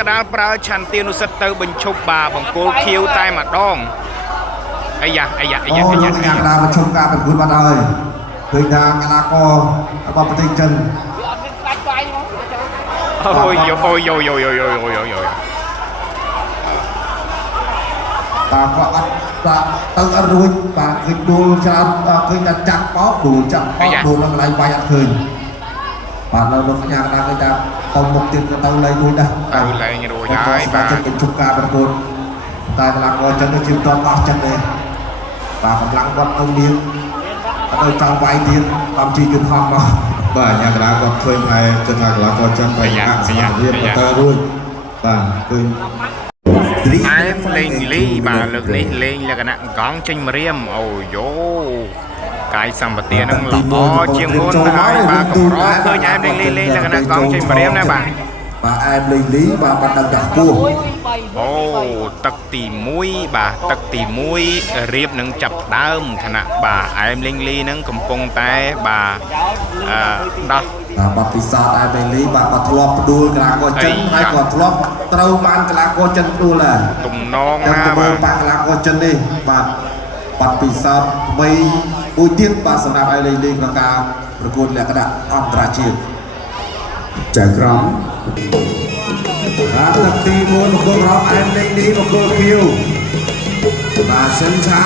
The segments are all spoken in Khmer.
កដាលប្រើឆន្ទានុសិទ្ធទៅបញ្ឈប់បាបង្គោលខៀវតែម្ដងអាយ៉ាកដាលបញ្ឈប់ការប្រកួតបាត់ហើយឃើញថាកីឡាកររបស់ប្រទេសចិនអូយបាទក៏អត់ទៅអត់រួចបាទឃើញដួលច្រើនឃើញតែចាក់បោកដួលនៅកន្លែងវាយអត់ឃើញបាទនៅលោកញ៉ាំដល់គេថាទៅមុខទៀតក៏ទៅលេងរួចដែរទៅលេងរួចហើយបាទបញ្ឈប់ការប្រកួតតែកីឡាករចិនទៅជាមិនទាន់អស់ចិត្តទេបាទកម្លាំងគាត់ទៅមានទៅចង់វាយទៀតតាមជាយុទ្ធហោះមកបាទញ៉ាំកីឡាគាត់ឃើញហើយគិតថាកីឡាករចិនបែរអាសញ្ញារៀបទៅរួចបាទឃើញអែមលេងលីបាទលើកនេះលេងលក្ខណៈកង់ចេញម្រាមអូយ៉ូកាយសម្បទានឹងល្អជាងមុនហើយបាទកម្រឃើញអែមលេងលីលក្ខណៈកង់ចេញម្រាមណាបាទអែមលេងលីបាទបាត់ដល់ដាក់ពោះអូទឹកទី1បាទទឹកទី1រៀបនឹងចាប់ដើមខណៈបាទអែមលេងលីនឹងកំពុងតែបាទដោះបាទពិសោធន៍អែមលេងលីបាទគាត់ធ្លាប់ផ្ដួលកីឡាករចិនហើយគាត់ធ្លាប់ត្រូវបានកីឡាករចិនផ្ដួលដែរទំនងណាបាទកីឡាករចិននេះបាទបាត់ពិសោធន៍3មួយទៀតបាទសម្រាប់អែមលេងលីក្នុងការប្រកួតលក្ខណៈអន្តរជាតិចៅក្រមបាទទឹកទី1មកគល់រកអែមលេងលីមកគល់ខៀវបាទសិនឆៅ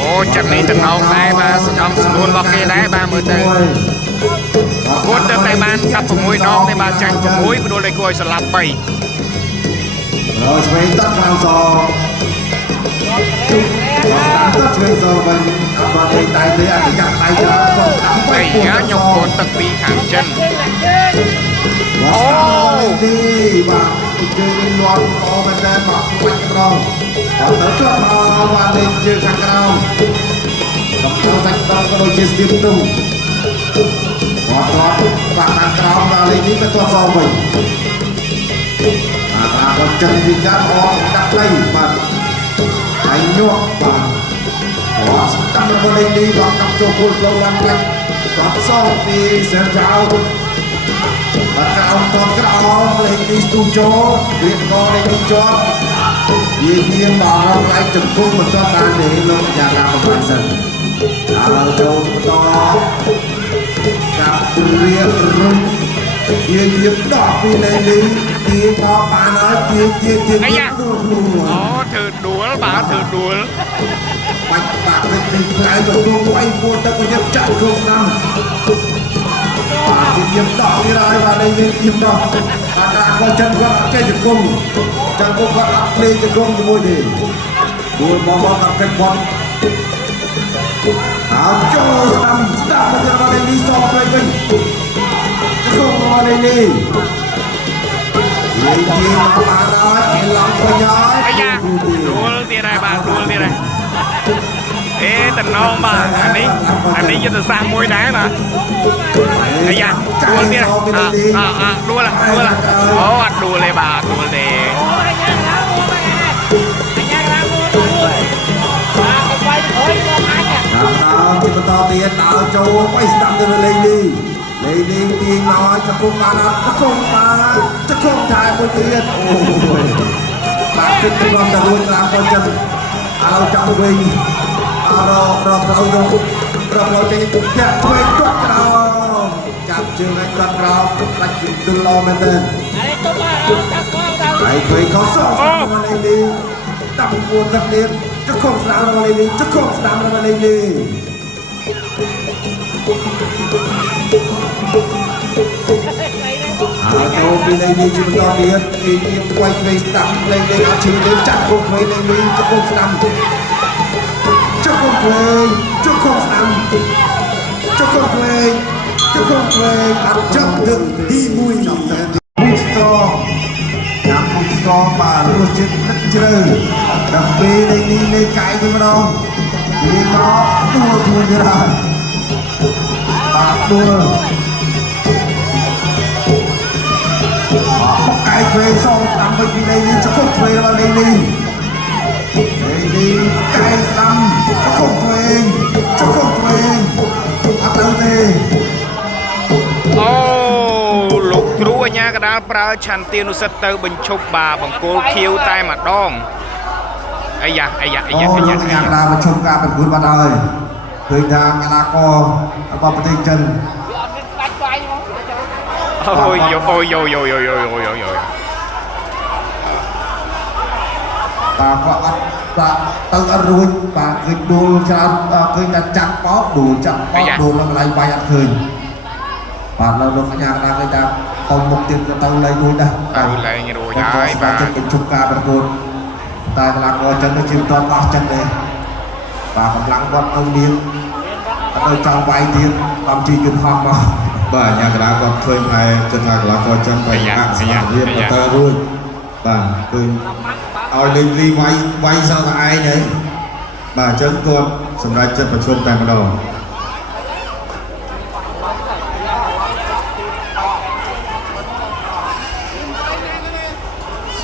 អូចិត្តនេះតំណងដែរបាទសកម្មស្រួលរបស់គេដែរបាទមើលទៅគួរទៅតែបាន16ដងទេបាទចាញ់6បដូរលេខគួរឲ្យស្លាប់3ហើយឆ្វេងតត់ខាងសទឹកឆ្វេងសវិញអត់បានដៃទេអត់ចាប់ដៃច្រើនគាត់ស្ដាប់បីខ្ញុំគួរទឹកពីខាងចិនអូនេះបាទជើងនេះលាន់ល្អមែនតើបាទបាច់ក្រងគាត់ទៅជាប់មកបាទលេងជើងខាងក្រោមកំពុងសាច់ដងក៏ដូចជាស្ទាបទុំគាត់បាទខាងក្រោមដល់លេងនេះក៏ទាត់សងវិញបាទគាត់ចិនវិការអត់ដាក់ដៃបាទហើយញាក់បាទគាត់ស្ដាប់របស់លេងនេះគាត់កាប់ចូលគោលផ្លូវបានផ្លាច់គាត់សងពីសិនចៅបាទក្រោមតក្រោមលេងនេះស្ទូចូលរៀបកលេងនេះជាប់វាមានបងរកឯកចង្គង់មិនទាន់បានទេលោកយ៉ាងណាបំផាសិនដល់ចូលបន្តកាប់រៀបរុំវារៀបដកពីលេងនេះទាញមកបានហើយទាញអូធ្វើដួលបាទធ្វើដួលបាច់បាក់វិញពីផ្លែចង្គង់វាយពួនទឹកវាចាក់ក្នុងស្ដាំបាទវាដកនេះហើយបាទលេងនេះវាដកបាទគាត់ចិនគាត់អត់ចេះចង្គង់គាត់អត់លេងចង្គង់ជាមួយទេដួលមកដល់កិច្ចគាត់ហើយចូលស្ដាំមកដល់លេងនេះសងផ្លេចវិញចង្គង់មកលេងនេះលេងទីមកបានហើយគេឡងប្រយោជន៍អាយ៉ាដួលទៀតហើយបាទដួលទៀតហើយតំណងបាទអានេះយុទ្ធសាស្ត្រមួយដែរបាទអាយ៉ាដួលទៀតដួលអូអត់ដួលទេបាទដួលទេដល់ទីបន្តទៀតដល់ចូលไปស្ដាប់ទៅលេងនេះទាញមកចង្គង់បានអត់ចង្គង់បានចង្គង់តែមួយទៀតអូយបាទគិតទៅរំតែរួចតាមគាត់ចិត្តឥឡូវចង់វិញរកផ្លូវទៅរកផ្លូវចេញធាក់ឆ្វេងគាត់ក្រោមចាប់ជើងឲ្យគាត់ក្រោមដាច់ជើងទល់ល្អមែនទែនហើយឃើញเขาសងមកលេងនេះដាក់9ទឹកទៀតចង្គង់ស្ដាំមកលេងនេះចង្គង់ស្ដាំមកលេងនេះហើយចូលពីលេងនេះជាបន្តទៀតពីវាយឆ្វេងស្ដាំលេងនេះអត់ជឿទេចាក់គុំឆ្វេងលេងនេះចង្គង់ស្ដាំចង្គង់ឆ្វេងចង្គង់ស្ដាំចង្គង់ឆ្វេងអត់ចាប់ទឹកទី1ចាប់តែពុស្តចាំពុស្តបាទរសជាតិទឹកជ្រៅដល់ពេលលេងនេះលេងកាយទៅម្ដងវាមកដួលខ្លួនទៅហើយបាទដួលមកកាយឆ្វេងសងតាមវិញពីលេងនេះចង្គង់ឆ្វេងរបស់លេងនេះកាយស្ដាំចង្គង់ឆ្វេងអត់ទៅទេអូល កដាលប្រើឆន្ទានុសិទ្ធទៅបញ្ឈប់បាបង្គោលខៀវតែម្ដងអាយ៉ា អូលោកកញ្ញាកដាលប្រជុំការប្រកួតបាត់ហើយឃើញថាកីឡាកររបស់ប្រទេសចិន អូយអូយអូយអូយអូយអូយអូយអូយ បាទក៏អត់បាទទៅអត់រួចបាទឃើញដួលច្រើនឃើញតែចាប់បោកដួលចាប់បោកដួលឡើងកន្លែងវាយអត់ឃើញបាទលោកកញ្ញាកដាលឃើញថាទៅមុខទៀតក៏ទៅលែងរួចដែរ ទៅលែងរួចហើយបាទ ចិត្តបញ្ឈប់ការប្រកួតតែកីឡាករចិនទៅជាមិនទាន់អស់ចិត្តទេបាទកម្លាំងគាត់នៅមានទៅចង់វាយទៀតអំជីយន្តហោះមក បាទញ៉ាំកណ្ដាលគាត់ឃើញថាចិត្តថាកីឡាករចិនបែរអសមត្ថភាពទៅរួចបាទឃើញឲ្យលេងលីវាយសោកឯងហើយបាទអញ្ចឹងគាត់សម្រាប់ចិត្តប្រជុំតែម្ដង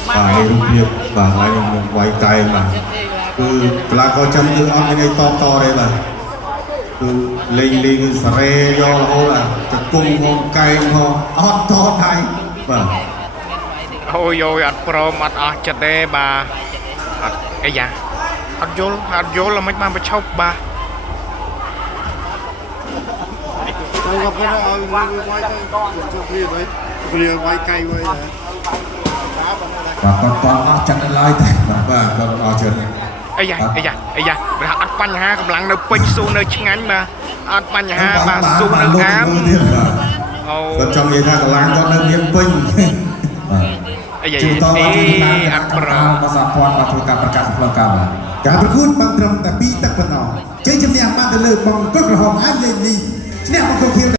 បាទរូបភាពបាទហើយនឹងវាយតែបាទគឺកីឡាករចិនគឺអត់មានអីតបតទេបាទគឺលេងគឺសរេយករហូតទៅគុំផងកែងផងអត់តតហើយបាទ អូយអូយអត់ព្រមអត់អស់ចិត្តទេបាទអត់អាយ៉ាអត់យល់ល្មិចបានបញ្ឈប់បាទ Tôi gặp cái đó quay cho kia vậy, kia quay cây quay này. បាទគាត់តអស់ចិត្តឡើយទេ បាទគាត់អស់ចិត្ត អាយ៉ាបើអត់បញ្ហាកម្លាំងនៅពេញស៊ូនៅឆ្ងាញ់បាទអត់បញ្ហាបាទស៊ូនៅអាម អូ គាត់ចង់និយាយថាកលាំងគាត់នៅមានពេញ អាយ៉ា ជាតអត់ អត់ប្រម បសាព័ន្ធមកធ្វើការប្រកាសផ្លូវការបាទការប្រកួតបានត្រឹមតែ2ទឹកប៉ុណ្ណោះជ័យជំនះបានទៅលើបង្គោលក្រហមអាយលេងនេះឈ្នះបង្គោលខៀវ